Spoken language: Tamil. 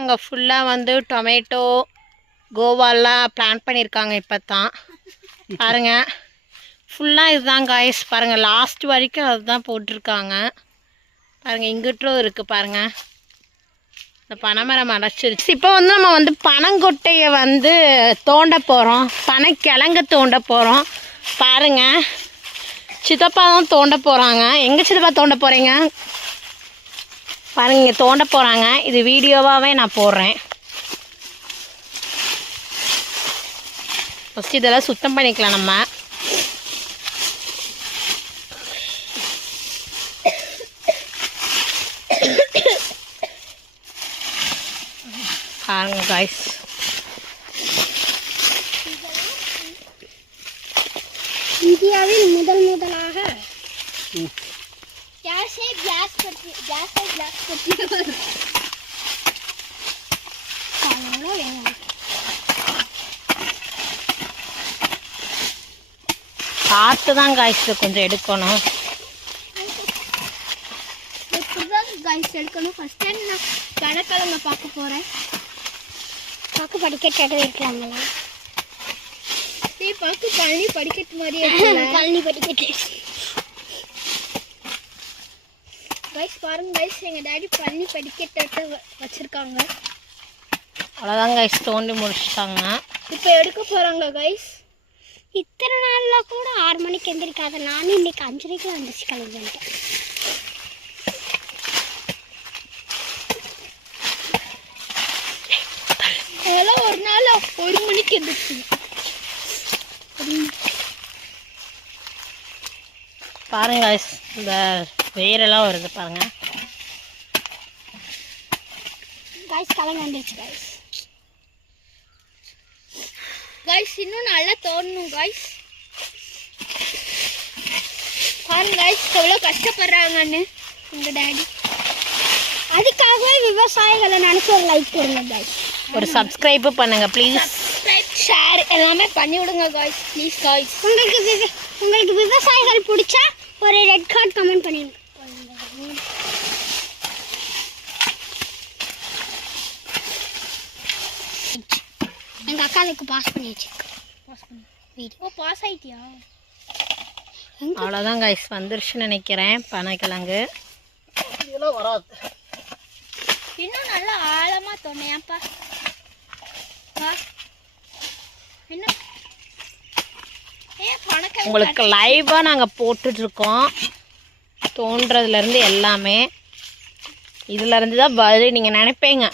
அங்கே ஃபுல்லாக வந்து டொமேட்டோ கோவாலாம் பிளான் பண்ணியிருக்காங்க. இப்போ தான் பாருங்கள், ஃபுல்லாக இதுதான் காய்ஸ். பாருங்கள், லாஸ்ட் வரைக்கும் அதுதான் போட்டிருக்காங்க. பாருங்கள், இங்கிட்டும் இருக்குது பாருங்கள். இந்த பனைமரம் அடைச்சிருச்சு. இப்போ வந்து நம்ம வந்து பனங்கொட்டையை வந்து தோண்ட போகிறோம். பனைக்கிழங்கு தோண்ட போகிறோம். பாருங்கள், சித்தப்பா தான் தோண்ட போகிறாங்க. எங்கே சித்தப்பா தோண்ட போகிறீங்க? பாருங்கள், இங்கே தோண்ட போகிறாங்க. இது வீடியோவாகவே நான் போடுறேன். ஃபஸ்ட்டு இதெல்லாம் சுத்தம் பண்ணிக்கலாம் நம்ம. பாருங்க காய்ஸ், இந்தியாவில் முதலாக பார்த்து தான் காய்ஸ் கொஞ்சம் எடுக்கணும். காய்ஸ் எடுக்கணும். ஃபர்ஸ்ட் டைம் நான் கணக்கிழங்க பார்க்க போகிறேன். பார்க்க படிக்கட்டு இருக்கலாங்களா? பார்க்க பழனி படிக்கட்டு மாதிரியே பழனி படிக்கட்டு. கைஸ் பாருங்க கைஸ், எங்கள் டாடி பழனி படிக்கட்டு வச்சுருக்காங்க. அவ்வளோதான் கைஸ், தோண்டி முடிச்சுட்டாங்க. இப்போ எடுக்க போகிறாங்க கைஸ். இத்தனை நாளில் கூட 6 மணிக்கு எந்திரிக்காத நானும் இன்னைக்கு 5:30 வந்துச்சு கிளம்பிட்டேன். அதெல்லாம் ஒரு நாள் 1 மணிக்கு எந்திரிச்சு. பாருங்க கைஸ், இந்த வேரெல்லாம் வருது பாருங்க. கைஸ் கிளம்பி வந்துருச்சு கைஸ். கைஸ் இன்னும் நல்லா தோணணும் கைஸ். பாருங்க கைஸ் எவ்வளோ கஷ்டப்படுறாங்கன்னு எங்கள் டாடி. அதுக்காகவே விவசாயிகளை நினைச்சு ஒரு லைக் போடுங்க கைஸ். ஒரு சப்ஸ்கிரைப் பண்ணுங்க ப்ளீஸ். சப்ஸ்கிரைப் ஷேர் எல்லாமே பண்ணி விடுங்க கைஸ் ப்ளீஸ் கைஸ். உங்களுக்கு விவசாயிகள் பிடிச்சா ஒரு ரெட் கார்டு கமெண்ட் பண்ணிடுங்க. எங்கள் அக்கா அதுக்கு பாஸ் பண்ணி வச்சுருக்கேன். பாஸ் ஆகிட்டியா? அவ்வளோதான் கைஸ், வந்துருச்சுன்னு நினைக்கிறேன் பனைக்கிழங்கு. இதெல்லாம் வராது, இன்னும் நல்லா ஆழமாக தோணையாப்பா. என்ன உங்களுக்கு லைவாக நாங்கள் போட்டுட்ருக்கோம். தோன்றதுலேருந்து எல்லாமே இதுலேருந்து தான் பதில். நீங்கள் நினைப்பீங்க